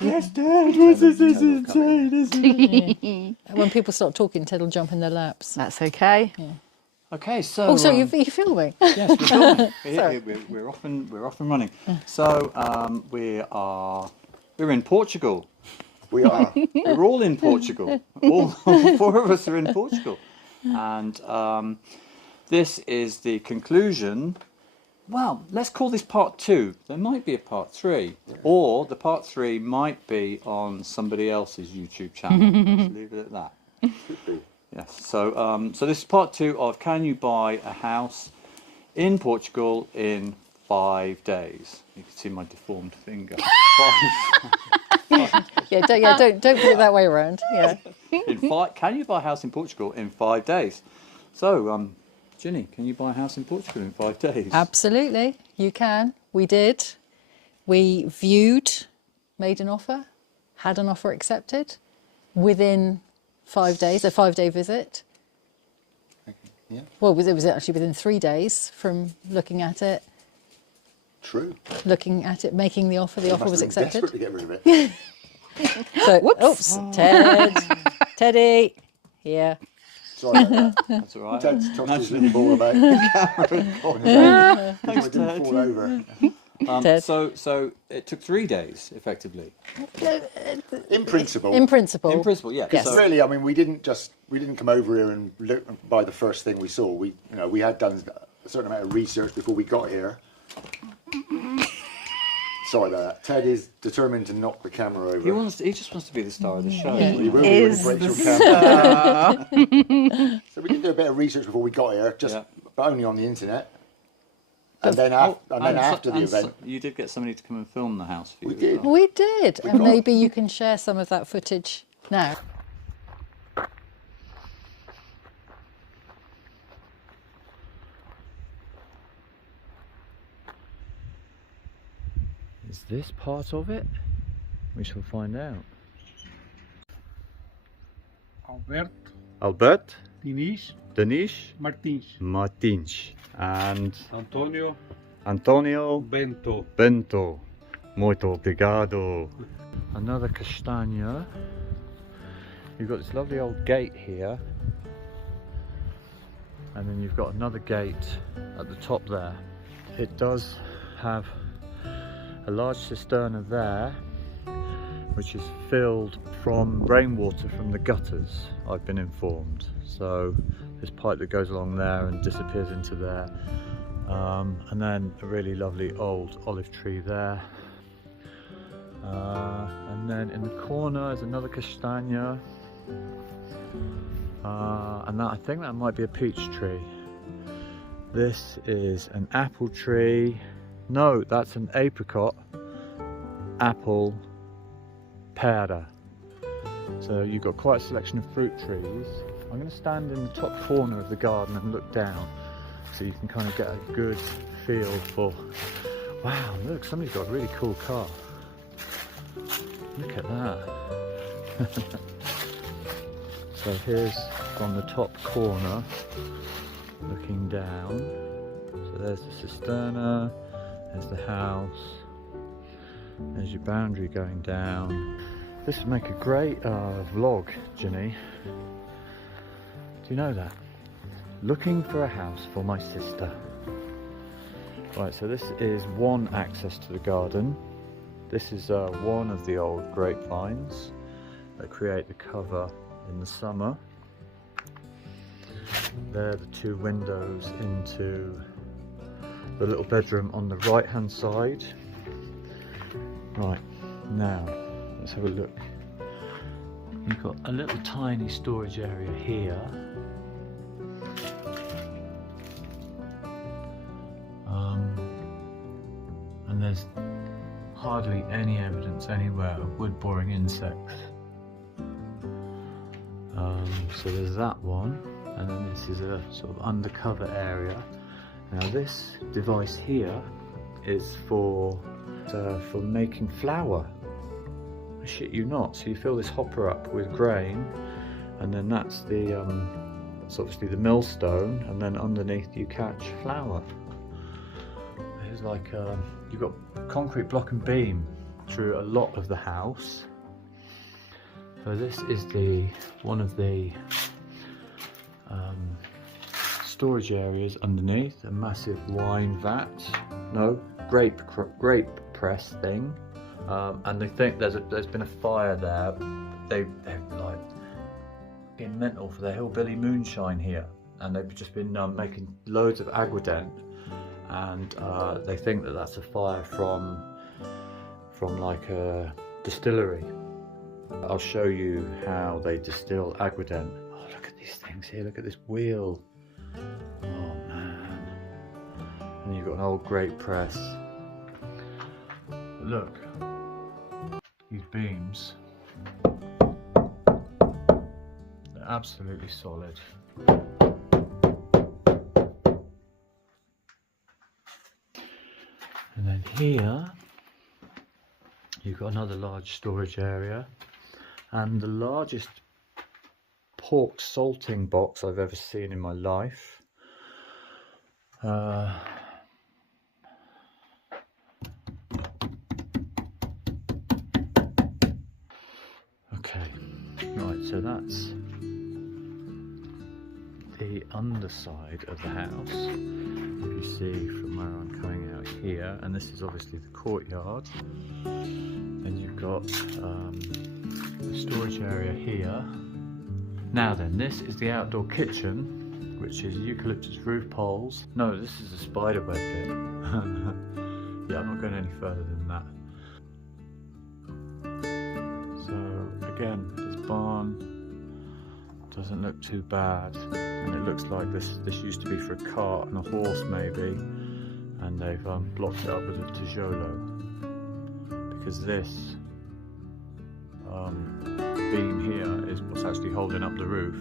Yes, Dad, this is insane, isn't it? Yeah. When people start talking, Ted will jump in their laps. That's okay. Yeah. Okay, so... Oh, so you're filming? Yes, we're filming. We're off and running. So we're in Portugal. We are. We're all in Portugal. All four of us are in Portugal, and this is the conclusion. Well, let's call this part 2. There might be a part 3, or the part 3 might be on somebody else's YouTube channel. Let's leave it at that. Could be. Yes. So so this is part 2 of Can You Buy a House in Portugal in 5 days? You can see my deformed finger. Don't put it that way around. Yeah. Can you buy a house in Portugal in 5 days? So, Ginny, can you buy a house in Portugal in 5 days? Absolutely, you can. We did. We viewed, made an offer, had an offer accepted within 5 days, a 5-day visit. Okay. Yeah. Well, it was actually within 3 days from looking at it, True. making the offer. The offer was accepted. Desperate to get rid of it. So, oops, Teddy, here. Sorry about that. That's all right. Ted's tossed his little ball about the camera. I didn't fall over. Ted. So it took 3 days, effectively. In principle. In principle. In principle, yeah. Yes. So really, I mean, we didn't come over here and look by the first thing we saw. We had done a certain amount of research before we got here. Sorry about that. Ted is determined to knock the camera over. He just wants to be the star of the show. Yeah. He will Is be when he breaks your camera. So we did do a bit of research before we got here, but only on the internet. And then after the event, you did get somebody to come and film the house for you. we did. We did, and maybe you can share some of that footage now. Is this part of it? We shall find out. Albert, Denise, Martins, and Antonio Bento. Muito obrigado. Another castanha. You've got this lovely old gate here, and then you've got another gate at the top there. It does have a large cisterna there, which is filled from rainwater from the gutters, I've been informed. So this pipe that goes along there and disappears into there, and then a really lovely old olive tree there, and then in the corner is another castanha, and I think that might be a peach tree. This is an apple tree. No, that's an apricot, apple, pera. So you've got quite a selection of fruit trees. I'm going to stand in the top corner of the garden and look down so you can kind of get a good feel for... Wow, look, somebody's got a really cool car. Look at that. So here's from the top corner, looking down. So there's the cisterna. There's the house, there's your boundary going down. This would make a great vlog, Ginny. Do you know that? Looking for a house for my sister. Right, so this is one access to the garden. This is one of the old grapevines that create the cover in the summer. There are the 2 windows into the little bedroom on the right hand side. Right, now let's have a look. You've got a little tiny storage area here, and there's hardly any evidence anywhere of wood boring insects. So there's that one, and then this is a sort of undercover area. Now this device here is for making flour. I shit you not. So you fill this hopper up with grain, and then that's obviously the millstone, and then underneath you catch flour. It's like you've got concrete block and beam through a lot of the house. So this is one of the storage areas underneath, a massive wine vat, no, grape press thing, and they think there's been a fire there. They've like been mental for their hillbilly moonshine here, and they've just been making loads of aguardent, and they think that that's a fire from like a distillery. I'll show you how they distill aguardent. Oh, look at these things here, look at this wheel. Oh man. And you've got an old grape press. But look, these beams, they're absolutely solid. And then here, you've got another large storage area, and the largest pork salting box I've ever seen in my life. Okay, right, so that's the underside of the house. If you see from where I'm coming out here, and this is obviously the courtyard. Then you've got the storage area here. Now then, this is the outdoor kitchen, which is eucalyptus roof poles. No, this is a spider web bit. Yeah, I'm not going any further than that. So again, this barn doesn't look too bad, and it looks like this used to be for a cart and a horse maybe, and they've blocked it up with a tijolo, because this beam here is what's actually holding up the roof.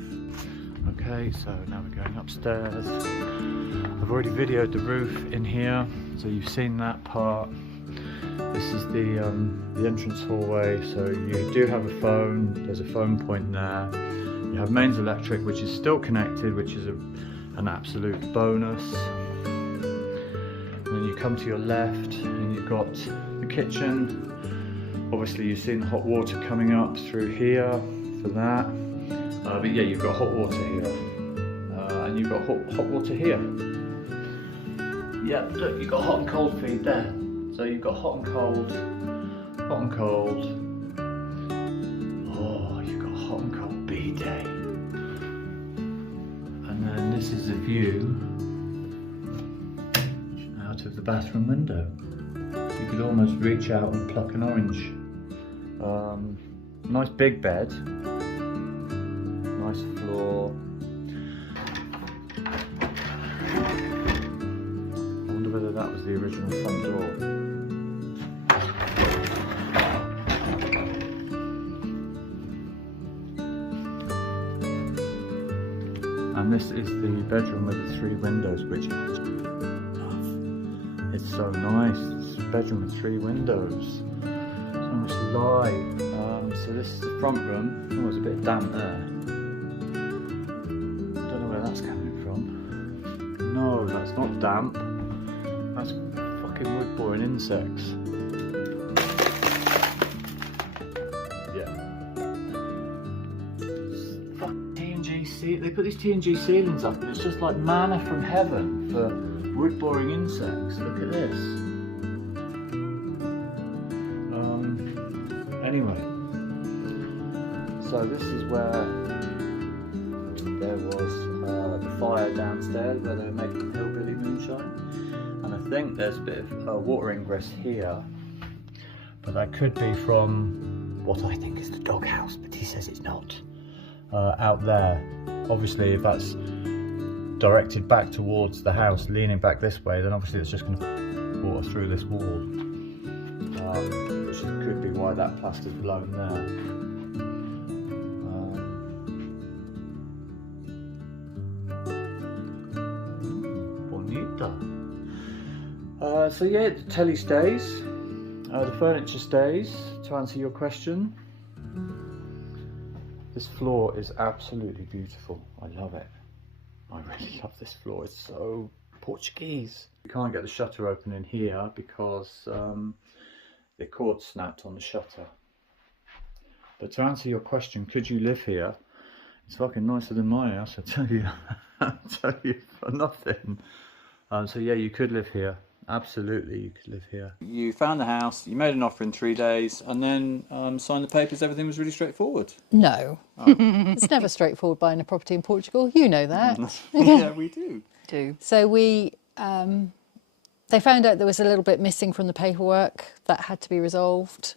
Okay, so now we're going upstairs. I've already videoed the roof in here, so you've seen that part. This is the entrance hallway, so you do have a phone. There's a phone point there. You have mains electric, which is still connected, which is an absolute bonus. And then you come to your left, and you've got the kitchen. Obviously you've seen the hot water coming up through here for that. But yeah, you've got hot water here. And you've got hot water here. Yeah, look, you've got hot and cold feed there. So you've got hot and cold, hot and cold. Oh, you've got hot and cold B-day. And then this is a view out of the bathroom window. You could almost reach out and pluck an orange. Nice big bed, nice floor. I wonder whether that was the original front door. And this is the bedroom with the 3 windows, which I just love. It's so nice. It's a bedroom with 3 windows. So much light. So this is the front room. Oh, it's a bit damp there. Don't know where that's coming from. No, that's not damp. That's fucking wood-boring insects. Yeah. Fuck TNG. They put these TNG ceilings up, and it's just like manna from heaven for wood-boring insects. Look at this. Anyway, so this is where there was the fire downstairs where they were making hillbilly moonshine, and I think there's a bit of water ingress here, but that could be from what I think is the doghouse, but he says it's not. Out there, obviously, if that's directed back towards the house, leaning back this way, then obviously it's just going to water through this wall. Which could be why that plaster's blown there. Bonita. So yeah, the telly stays, the furniture stays, to answer your question. This floor is absolutely beautiful. I love it. I really love this floor. It's so Portuguese. You can't get the shutter open in here because the cord snapped on the shutter. But to answer your question, could you live here? It's fucking nicer than my house, I tell you. I tell you for nothing. So yeah, you could live here. Absolutely, you could live here. You found the house, you made an offer in 3 days, and then signed the papers. Everything was really straightforward. No. It's never straightforward buying a property in Portugal. You know that. Yeah, we do. So they found out there was a little bit missing from the paperwork. That had to be resolved.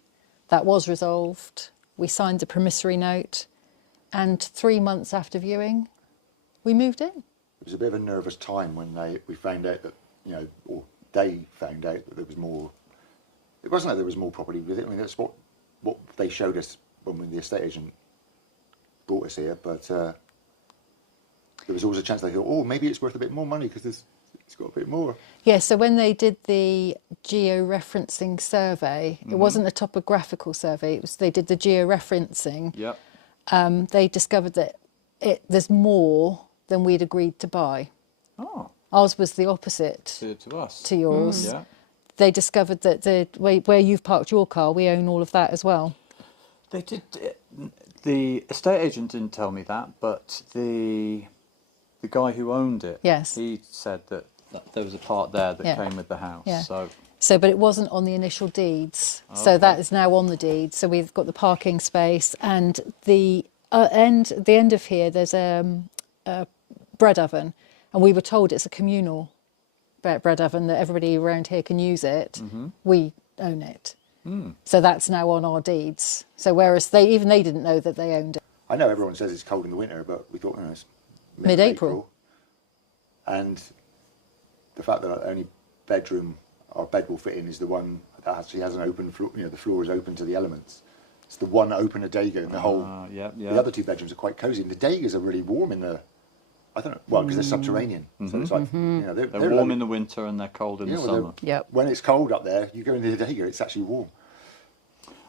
That was resolved. We signed a promissory note. And 3 months after viewing, we moved in. It was a bit of a nervous time when we found out that, or they found out that there was more. It wasn't like there was more property with it. I mean, that's what they showed us when the estate agent brought us here. But there was always a chance they thought, oh, maybe it's worth a bit more money because it's got a bit more. Yeah, so when they did the georeferencing survey, it wasn't a topographical survey. They did the georeferencing. Yep. They discovered that there's more than we'd agreed to buy. Oh. Ours was the opposite To us. to yours. Yeah. They discovered that where you've parked your car, we own all of that as well. They did. The estate agent didn't tell me that, but the guy who owned it, Yes. he said that there was a part there that Yeah. came with the house. Yeah. So But it wasn't on the initial deeds. Okay. So that is now on the deed. So we've got the parking space and the end of here. There's a bread oven, and we were told it's a communal bread oven that everybody around here can use it. Mm-hmm. We own it. So that's now on our deeds. So whereas they didn't know that they owned it. I know everyone says it's cold in the winter, but we thought it's Mid-April. And the fact that our only bedroom our bed will fit in is the one that actually has an open floor. The floor is open to the elements. It's the one open Adega in the whole. Yeah. The other 2 bedrooms are quite cosy. And the Adegas are really warm in the. I don't know. Well, because they're subterranean, so it's like they're warm in the winter and they're cold in the summer. Yep. When it's cold up there, you go into the Adega, it's actually warm.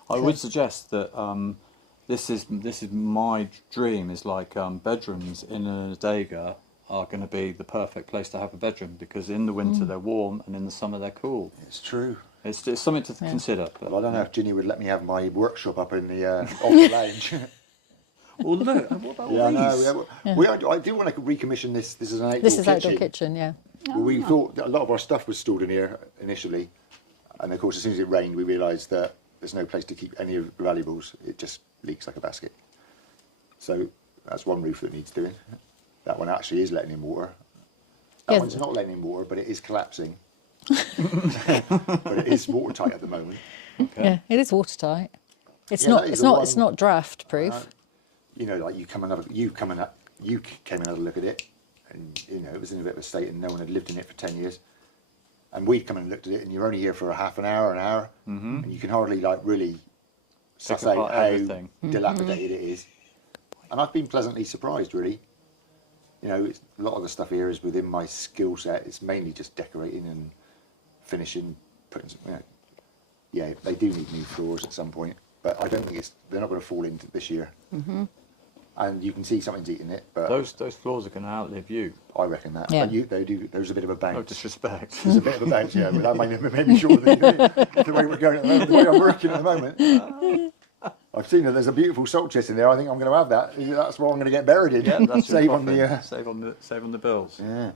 I would suggest that this is my dream. Is like bedrooms in an Adega are going to be the perfect place to have a bedroom because in the winter they're warm and in the summer they're cool. It's true. It's something to consider. But, Well, I don't know if Ginny would let me have my workshop up in the off the lounge. Well, look, what about Yeah, I these? know. I do want to recommission this. This is an outdoor This is kitchen. outdoor kitchen, yeah. We thought that a lot of our stuff was stored in here initially, and of course, as soon as it rained, we realised that there's no place to keep any of the valuables. It just leaks like a basket. So that's one roof that needs doing. That one actually is letting in water. That Yeah. one's not letting in water, but it is collapsing. But it is watertight at the moment. Okay. Yeah, it is watertight. It's Yeah, not. that is It's the not. one. It's not draft proof. Like you came and had a look at it, and it was in a bit of a state, and no one had lived in it for 10 years. And we'd come and looked at it, and you're only here for a half an hour, and you can hardly really suss out apart how everything. dilapidated it is. And I've been pleasantly surprised, really. A lot of the stuff here is within my skill set. It's mainly just decorating and finishing, putting some. Yeah, they do need new floors at some point, but I don't think they're not going to fall into this year. And you can see something's eating it, but Those floors are going to outlive you. I reckon that. Yeah. But they do. There's a bit of a bounce. No disrespect. There's a bit of a bounce, yeah. But that might be sure that the way we're going at the moment, the way I'm working at the moment. I've seen that there's a beautiful salt chest in there. I think I'm going to have that. That's what I'm going to get buried in. Yeah, that's save your on the. profit. Save on the bills. Yeah.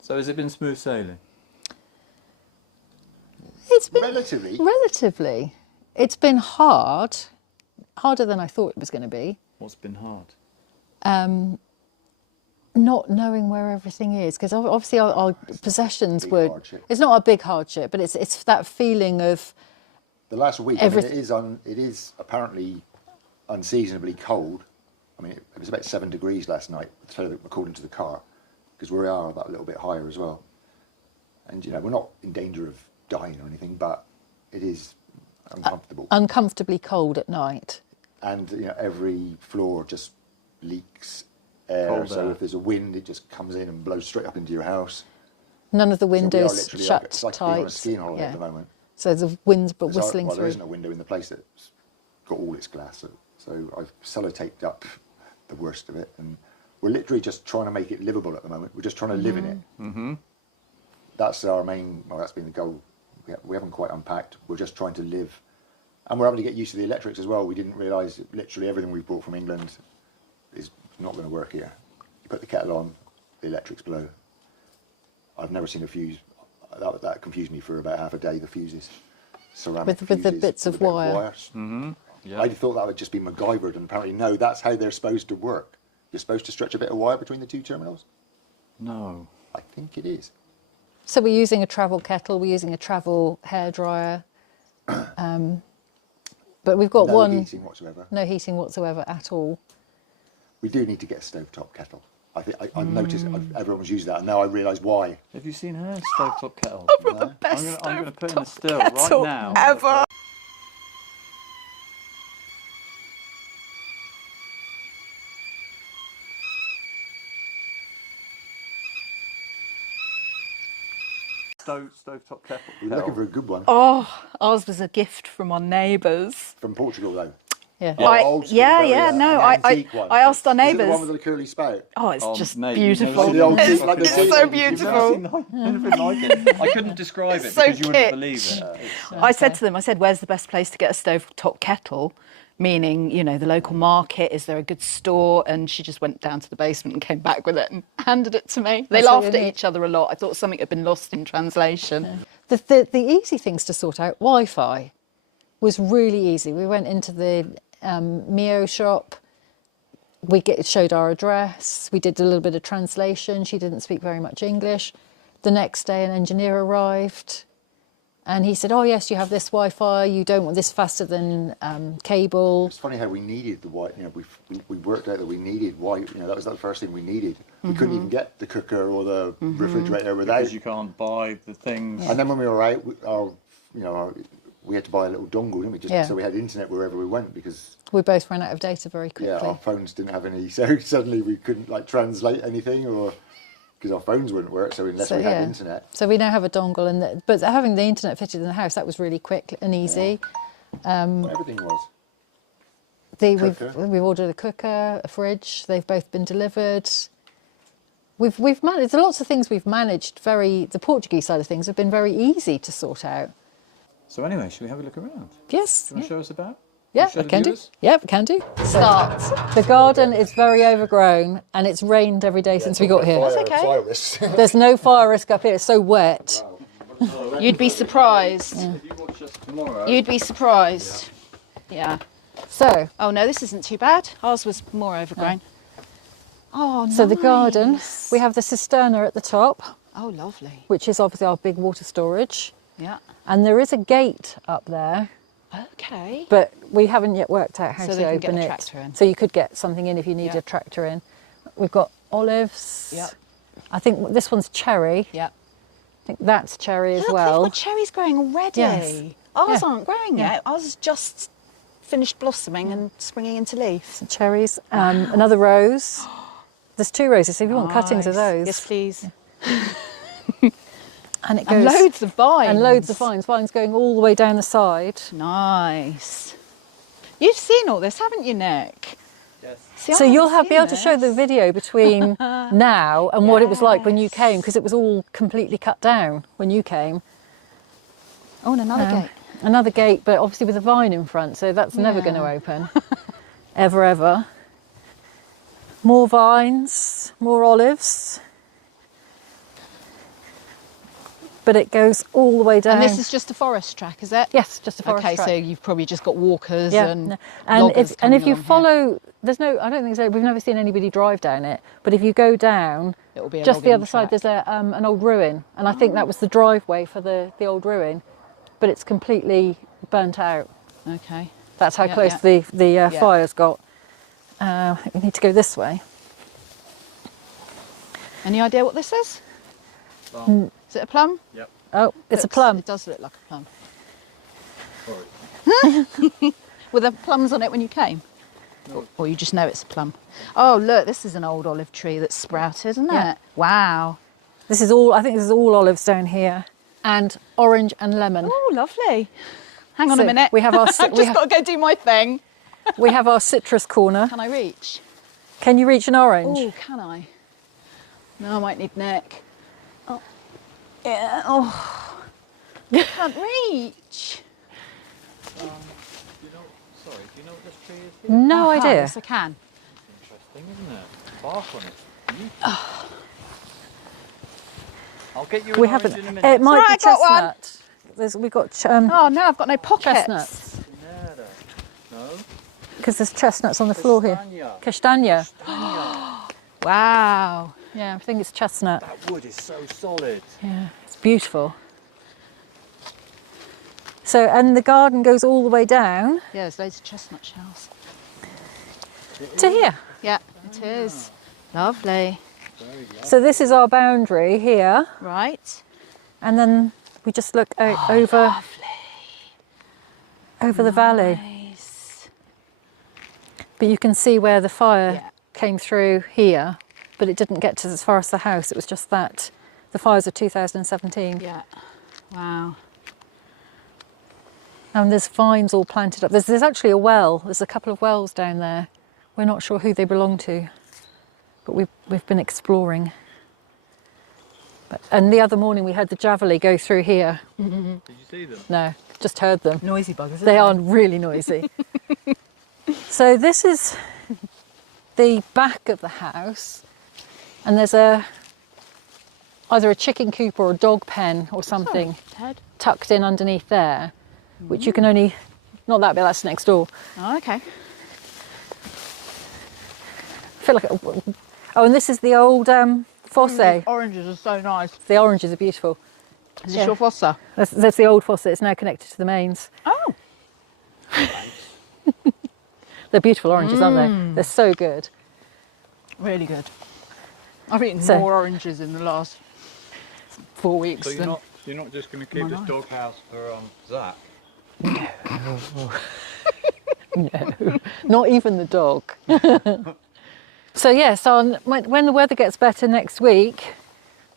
So has it been smooth sailing? It's been Relatively. It's been harder than I thought it was going to be. What's been hard? Not knowing where everything is, because obviously our possessions Big were. hardship. It's not a big hardship, but it's that feeling of. The last week, it is apparently unseasonably cold. I mean, it was about 7 degrees last night, according to the car, because we are that little bit higher as well. And we're not in danger of dying or anything, but it is uncomfortable. Uncomfortably cold at night. And every floor just leaks air. Cold So air. if there's a wind, it just comes in and blows straight up into your house. None of the So we are windows literally shut it's like being on a tight. skiing holiday at the moment. So the wind's but There's whistling there through. isn't a window in the place that's got all its glass. So I've sellotaped up the worst of it, and we're literally just trying to make it livable at the moment. We're just trying to live in it. Mm-hmm. That's our main. Well, that's been the goal. We haven't quite unpacked. We're just trying to live And we're having to get used to the electrics as well. We didn't realise that literally everything we brought from England is not going to work here. You put the kettle on, the electrics blow. I've never seen a fuse. That confused me for about half a day, the fuses. Ceramic With the fuses bits of with a bit wire. wires. Yeah. I thought that would just be MacGyvered, and apparently no, that's how they're supposed to work. You're supposed to stretch a bit of wire between the two terminals. No. I think it is. So we're using a travel kettle, we're using a travel hairdryer, but we've got No heating whatsoever. no heating whatsoever at all. We do need to get a stovetop kettle. I noticed everyone's used that, and now I realise why. Have you seen her stovetop kettle? I've got the best I'm going to put in a still kettle right now. ever. Stovetop kettle. We're looking for a good one. Oh, ours was a gift from our neighbours. From Portugal, though. Yeah. Old school, very, an antique one. I asked our Is it the neighbours. one with the curly spout? Oh, it's just mate, you've never beautiful. seen The old It's, tea- like the it's tea so ladies, you've beautiful. Anything like it. I couldn't describe it It's so because you wouldn't kitsch. believe it. I said to them, I said, where's the best place to get a stovetop kettle? Meaning, you know, the local market, is there a good store? And she just went down to the basement and came back with it and handed it to me. They That's laughed really at neat. each other a lot. I thought something had been lost in translation. The easy things to sort out, Wi-Fi, was really easy. We went into the Mio shop. Showed our address. We did a little bit of translation. She didn't speak very much English. The next day, an engineer arrived, and he said, "Oh yes, you have this Wi-Fi. You don't want this faster than cable." It's funny how we needed the white. You know, we worked out that we needed white. You know, that was the first thing we needed. We couldn't even get the cooker or the refrigerator without. Because you can't buy the things. And then when we were out, we had to buy a little dongle, didn't we? Just so we had internet wherever we went, because We both ran out of data very quickly. our phones didn't have any. So suddenly we couldn't like translate anything, or because our phones wouldn't work. So unless we had internet. So we now have a dongle, but having the internet fitted in the house, that was really quick and easy. Everything was. We've ordered a cooker, a fridge. They've both been delivered. We've managed. There's lots of things we've managed. The Portuguese side of things have been very easy to sort out. So anyway, should we have a look around? Yes. Do you want to show us about? Yeah, Show I the can do. viewers? Yeah, I can do. Start. The garden is very overgrown, and it's rained every day since we got here. That's okay. Fire risk. There's no fire risk up here. It's so wet. You'd be surprised. If you watch us tomorrow. You'd be surprised. Yeah. So, Oh no, this isn't too bad. Ours was more overgrown. Oh, nice. so the garden, we have the cisterna at the top, Oh, lovely. which is obviously our big water storage, Yeah. and there is a gate up there. Okay. But we haven't yet worked out how So to they can open get a it. tractor in. So you could get something in if you need Yeah. a tractor in. We've got olives. Yep. I think this one's cherry. Yeah. I think that's cherry as Look, well. they've got cherries growing already. Yes. Ours Yeah. aren't growing Yeah. yet. Ours has just finished blossoming and springing into leaf. Some cherries. Another rose. There's 2 roses, so if you want cuttings of Nice. those. Yes, please. And it And goes. loads of vines. And loads of vines. Vines going all the way down the side. Nice. You've seen all this, haven't you, Nick? Yes. See, So I you'll haven't be able to seen show the this. video between now and what it was like when you came, because it was all completely cut down when you came. Oh, and another gate. Another gate, but obviously with a vine in front, so that's never Yeah. going to open. ever. More vines, more olives. But it goes all the way down. And this is just a forest track, is it? Yes, just a forest Okay, track. so you've probably just got walkers Yeah, and no. loggers and if coming you along here. follow, there's no, I don't think so. We've never seen anybody drive down it. But if you go down, It will be a just the logging other side, track. there's an old ruin, and I think that was the driveway for the old ruin, but it's completely burnt out. Okay. That's how Yeah, close yeah. the Yeah. fire's got. I think we need to go this way. Any idea what this is? Is it a plum? Yep. Oh, it's a Looks- plum. It does look like a plum. Sorry. Were there plums on it when you came? Or you just know it's a plum? Oh, look, this is an old olive tree that's sprouted, isn't Yeah. it? Wow. This is all. I think this is all olives down here, and orange and lemon. Oh, lovely. Hang on So a minute. we have our I've just got to go do my thing. We have our citrus corner. Can I reach? Can you reach an orange? Oh, can I? No, I might need Nick. Oh, yeah. Oh, I can't reach. Sorry, do you know what this tree is here? No idea. Yes, I can. Interesting, isn't it? Bark on it. Beautiful. I'll get you an We orange haven't. in a minute. It might Sorry, be I got one. chestnut. We've got Oh no, I've got no pockets. chestnuts Nada. No? because there's chestnuts on the floor here. Castagna. Castagna. Wow. Yeah, I think it's chestnut. That wood is so solid. Yeah, it's beautiful. So, and the garden goes all the way down Yeah, there's loads of chestnut shells. to here. Yeah, it is. Lovely. So this is our boundary here, Right. and then we just look out over the valley. Nice. But you can see where the fire Yeah. came through here, but it didn't get to as far as the house. It was just that. The fires of 2017. Yeah. Wow. And there's vines all planted up. There's actually a well. There's a couple of wells down there. We're not sure who they belong to, but we've been exploring. And the other morning we heard the javelin go through here. Did you see them? No, just heard them. Noisy buggers. They are really noisy. So this is the back of the house, and there's either a chicken coop or a dog pen or something Ted. tucked in underneath there, which you can only, not that bit, that's next door. Oh, okay. I feel like, oh, and this is the old fosse. Oranges are so nice. The oranges are beautiful. Is Yeah. this your fossa? That's the old fosse. It's now connected to the mains. Oh. They're beautiful oranges, aren't they? They're so good. Really good. I've eaten So- more oranges in the last 4 weeks So than... you're not just going to keep this doghouse for Zach? No, not even the dog. So yes, when the weather gets better next week,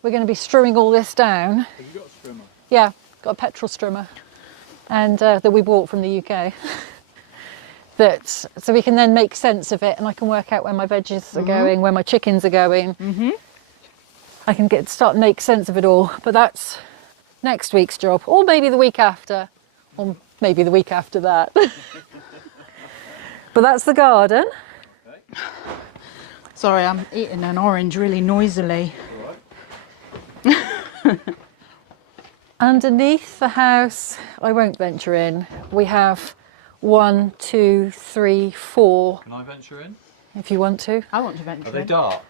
we're going to be strewing all this down. Have you got a strimmer? Yeah, got a petrol strimmer, and that we bought from the UK. So we can then make sense of it, and I can work out where my veggies are going, where my chickens are going. I can start and make sense of it all. But that's next week's job, or maybe the week after, or maybe the week after that. But that's the garden. Sorry, I'm eating an orange really noisily. Underneath the house, I won't venture in. We have 1, 2, 3, 4. Can I venture in? If you want to. I want to venture Are they in. dark?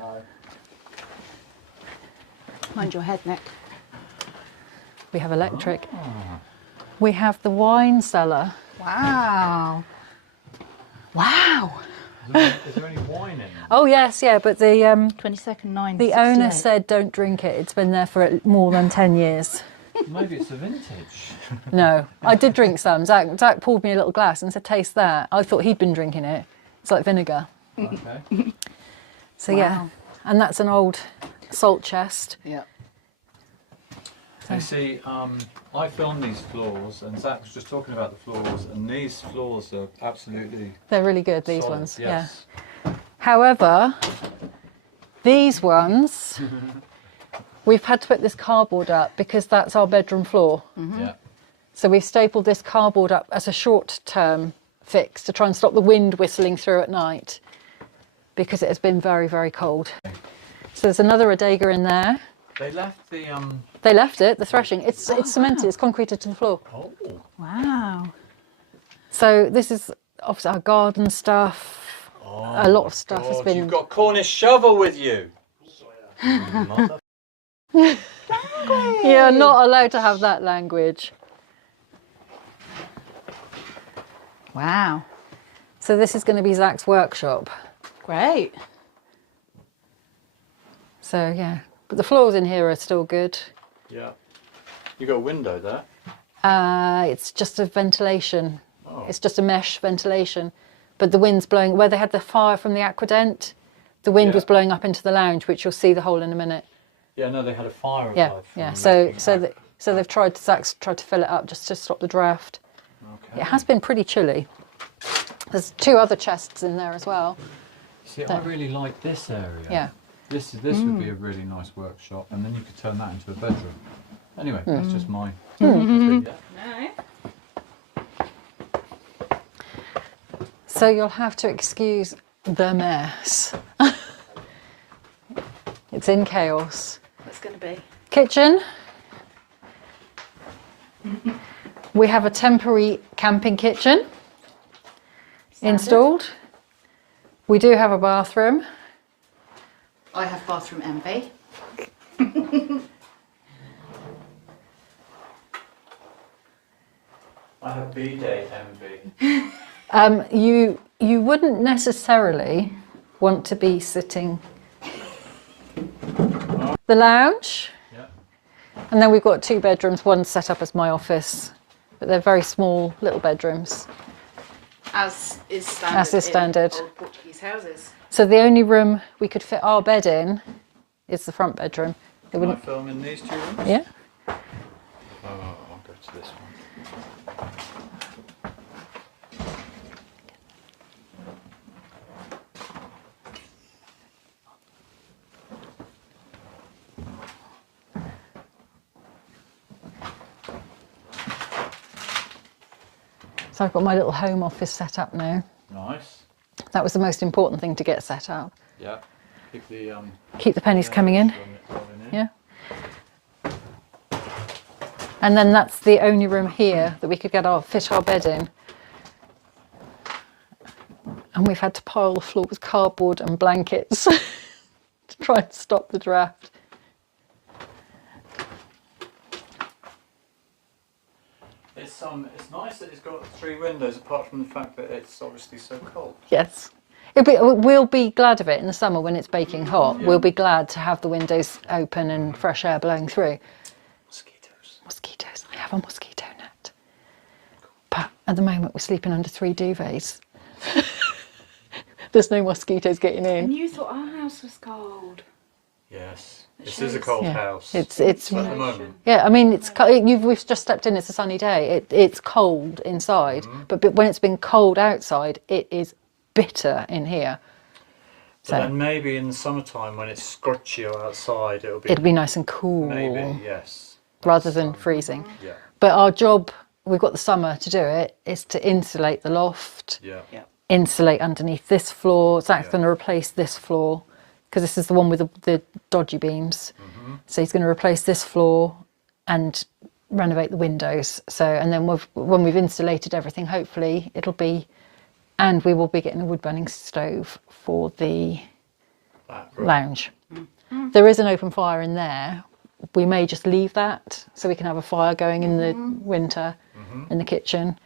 No. Mind your head, Nick. We have electric. We have the wine cellar. Wow. Wow. Is there any wine in them? Oh yes, yeah, but the 22nd, 9. the owner said don't drink it. It's been there for more than 10 years. Maybe it's a vintage. No, I did drink some. Zach poured me a little glass and said, taste that. I thought he'd been drinking it. It's like vinegar. Okay. So yeah, and that's an old salt chest. Yeah. You see, I filmed these floors, and Zach was just talking about the floors, and these floors are absolutely They're really good, these solid, ones. yes. Yeah. However, these ones, we've had to put this cardboard up because that's our bedroom floor. Yeah. So we've stapled this cardboard up as a short-term fix to try and stop the wind whistling through at night because it has been very, very cold. So there's another Adega in there. They left the They left it, the threshing. It's cemented, it's concreted to the floor. Oh. Wow. So this is obviously our garden stuff. A lot of stuff has been... You've got Cornish shovel with you. Mother. You're not allowed to have that language. Wow. So this is going to be Zach's workshop. Great. So yeah, but the floors in here are still good. Yeah. You got a window there. It's just a ventilation. Oh. It's just a mesh ventilation. But the wind's blowing, where they had the fire from the aquadent, the wind Yeah. was blowing up into the lounge, which you'll see the hole in a minute. Yeah, no, they had a fire Yeah, above. yeah. from So making so they've Zach's tried to fill it up just to stop the draft. Okay. It has been pretty chilly. There's 2 other chests in there as well. See, I really like this area. Yeah. This would be a really nice workshop, and then you could turn that into a bedroom. Anyway, that's just mine. Yeah. So you'll have to excuse the mess. It's in chaos. What's going to be? Kitchen. We have a temporary camping kitchen installed. We do have a bathroom. I have bathroom envy. I have B-day envy. You wouldn't necessarily want to be sitting. The lounge. Yeah. And then we've got 2 bedrooms, one set up as my office, but they're very small little bedrooms. As is standard. As is standard. In old Portuguese houses. So the only room we could fit our bed in is the front bedroom. It Can I wouldn't, film in these 2 rooms? yeah. Oh, I'll go to this one. So I've got my little home office set up now. Nice. That was the most important thing to get set up. Yeah. Keep the pennies coming in. rolling Yeah. And then that's the only room here that we could fit our bed in. And we've had to pile the floor with cardboard and blankets to try and stop the draft. It's nice that it's got 3 windows, apart from the fact that it's obviously so cold. Yes. We'll be glad of it in the summer when it's baking hot. Yeah. We'll be glad to have the windows open and fresh air blowing through. Mosquitoes. Mosquitoes. I have a mosquito net. But at the moment we're sleeping under 3 duvets. There's no mosquitoes getting And in. you thought our house was cold. Yes. This is a cold Yeah. house. It's at the moment. yeah. I mean, we've just stepped in. It's a sunny day. It's cold inside, but when it's been cold outside, it is bitter in here. But then maybe in the summertime when it's scorchio outside, It'll be nice and cool, maybe yes. rather than freezing. Yeah. But our job, we've got the summer to do it, is to insulate the loft, Yeah. insulate underneath this floor. Zach's Yeah. going to replace this floor because this is the one with the dodgy beams. So he's going to replace this floor and renovate the windows. So, and then when we've insulated everything, hopefully it'll be, and we will be getting a wood burning stove for the lounge. There is an open fire in there. We may just leave that so we can have a fire going in the winter in the kitchen.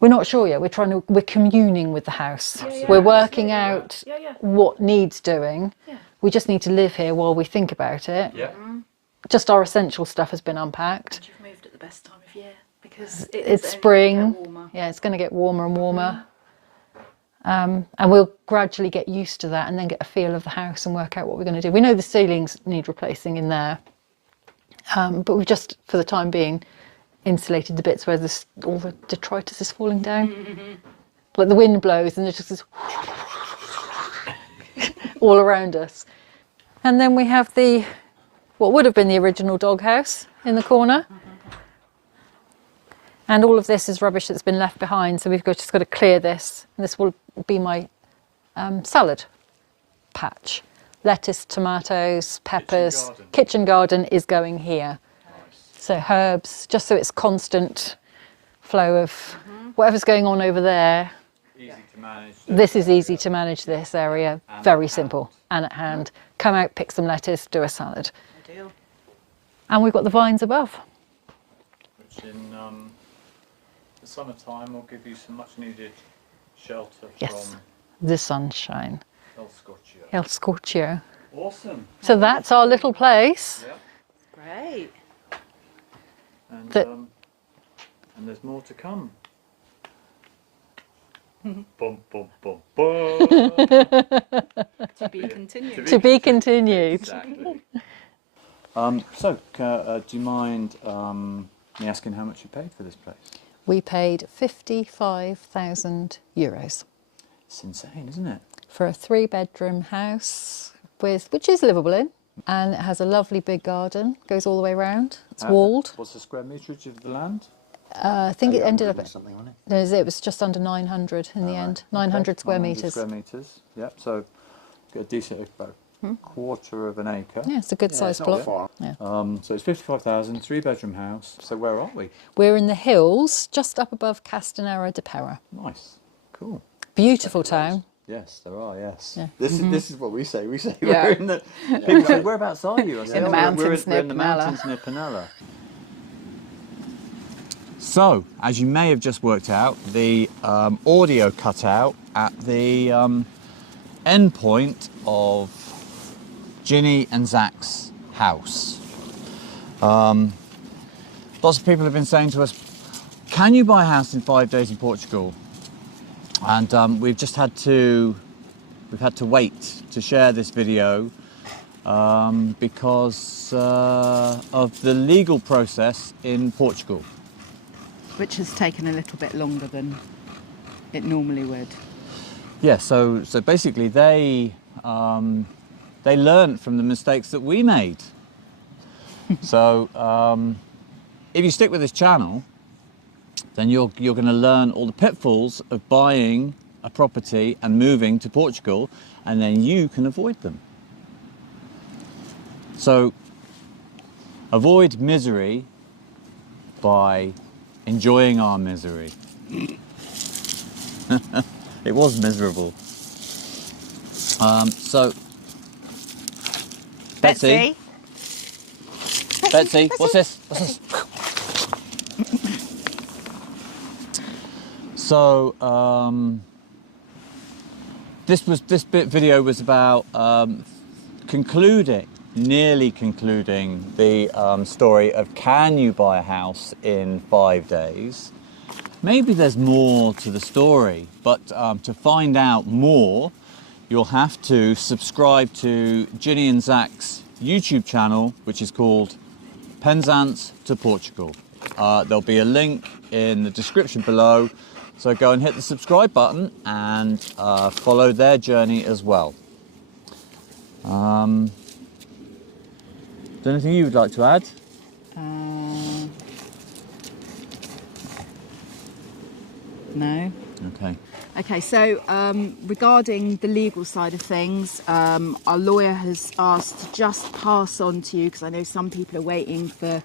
We're not sure yet. We're communing with the house. We're working out what needs doing. We just need to live here while we think about it. Yeah. Just our essential stuff has been unpacked. And you've moved at the best time of year because it's It's only spring. gonna get warmer. Yeah, it's going to get warmer and warmer. And we'll gradually get used to that and then get a feel of the house and work out what we're going to do. We know the ceilings need replacing in there. But we've just, for the time being, insulated the bits where all the detritus is falling down. Like the wind blows and there's just this all around us. And then we have what would have been the original doghouse in the corner. And all of this is rubbish that's been left behind, so we've just got to clear this. And this will be my salad patch. Lettuce, tomatoes, peppers. Kitchen garden is going here. So herbs, just so it's constant flow of whatever's going on over there. Easy to manage. This is easy to manage, this area. Very simple and at hand. Come out, pick some lettuce, do a salad. Ideal. And we've got the vines above. Which in the summertime will give you some much needed shelter Yes. from The sunshine. El Scorchio. El Scorchio. Awesome. So that's our little place. Yeah. Great. And, That- and there's more to come. Bum, bum, bum, bum. To be continued. To be continued. Exactly. So, do you mind me asking how much you paid for this place? We paid €55,000 It's insane, isn't it? for a 3-bedroom house which is livable in, and it has a lovely big garden, goes all the way around. It's walled. What's the square meterage of the land? I think it ended up or at, something on it. no, it was just under 900 in the end, 900 square 900 metres. square metres. Yep. So get a decent, about a quarter of an acre. Yeah, it's a good sized It's not plot. far. Yeah. So it's 55,000, 3-bedroom house. So where are we? We're in the hills, just up above Castanera de Pera. Nice. Cool. Beautiful town. Yes, there are. Yes. Yeah. This is what we say. We say Yeah. we're in the. People say, whereabouts are you? I say, In the "Oh, mountains we're near in the Penella." mountains near Penella. So, as you may have just worked out, the audio cut out at the end point of Ginny and Zach's house. Lots of people have been saying to us, "Can you buy a house in 5 days in Portugal?" And we've had to wait to share this video because of the legal process in Portugal. Which has taken a little bit longer than it normally would. Yeah, so basically they learned from the mistakes that we made. So if you stick with this channel, then you're going to learn all the pitfalls of buying a property and moving to Portugal, and then you can avoid them. So avoid misery by enjoying our misery. It was miserable. So Betsy, what's this? So this video was about nearly concluding the story of can you buy a house in 5 days. Maybe there's more to the story, but to find out more, you'll have to subscribe to Ginny and Zach's YouTube channel, which is called Penzance to Portugal. There'll be a link in the description below, so go and hit the subscribe button and follow their journey as well. Is there anything you would like to add? No. Okay. Okay, so regarding the legal side of things, our lawyer has asked to just pass on to you, because I know some people are waiting for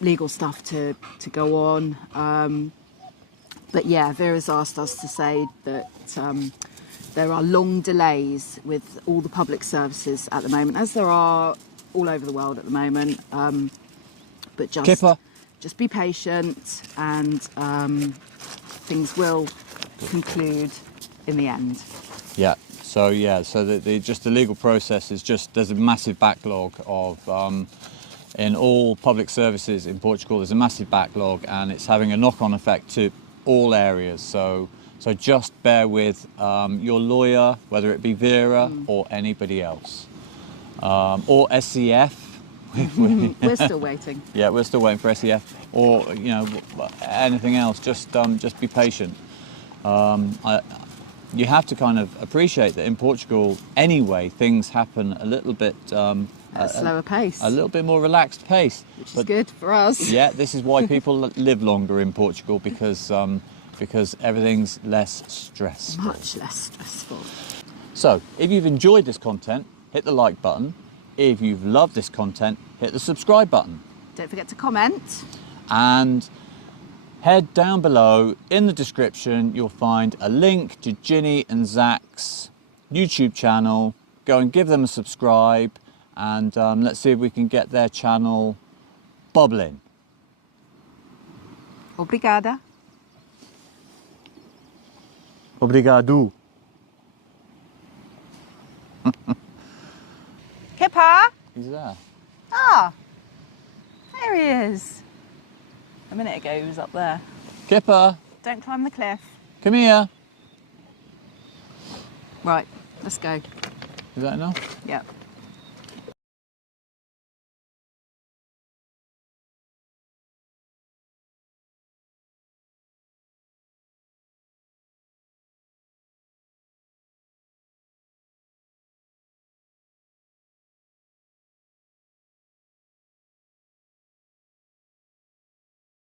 legal stuff to go on. But yeah, Vera's asked us to say that there are long delays with all the public services at the moment, as there are all over the world at the moment. But just be patient, and things will conclude in the end. Yeah. So the legal process is there's a massive backlog of in all public services in Portugal. There's a massive backlog, and it's having a knock-on effect to all areas. So just bear with your lawyer, whether it be Vera or anybody else, or SCF. We're still waiting. Yeah, we're still waiting for SEF, or anything else. Just be patient. You have to kind of appreciate that in Portugal, anyway, things happen a little bit At a slower pace. a little bit more relaxed pace. Which is good for us. Yeah, this is why people live longer in Portugal, because everything's less stressful. Much less stressful. So, if you've enjoyed this content, hit the like button. If you've loved this content, hit the subscribe button. Don't forget to comment. And head down below in the description, you'll find a link to Ginny and Zach's YouTube channel. Go and give them a subscribe, and let's see if we can get their channel bubbling. Obrigada. Obrigado. Kipper? He's there. Ah, there he is. A minute ago he was up there. Kipper, Don't climb the cliff. come here. Right, let's go. Is that enough? Yep.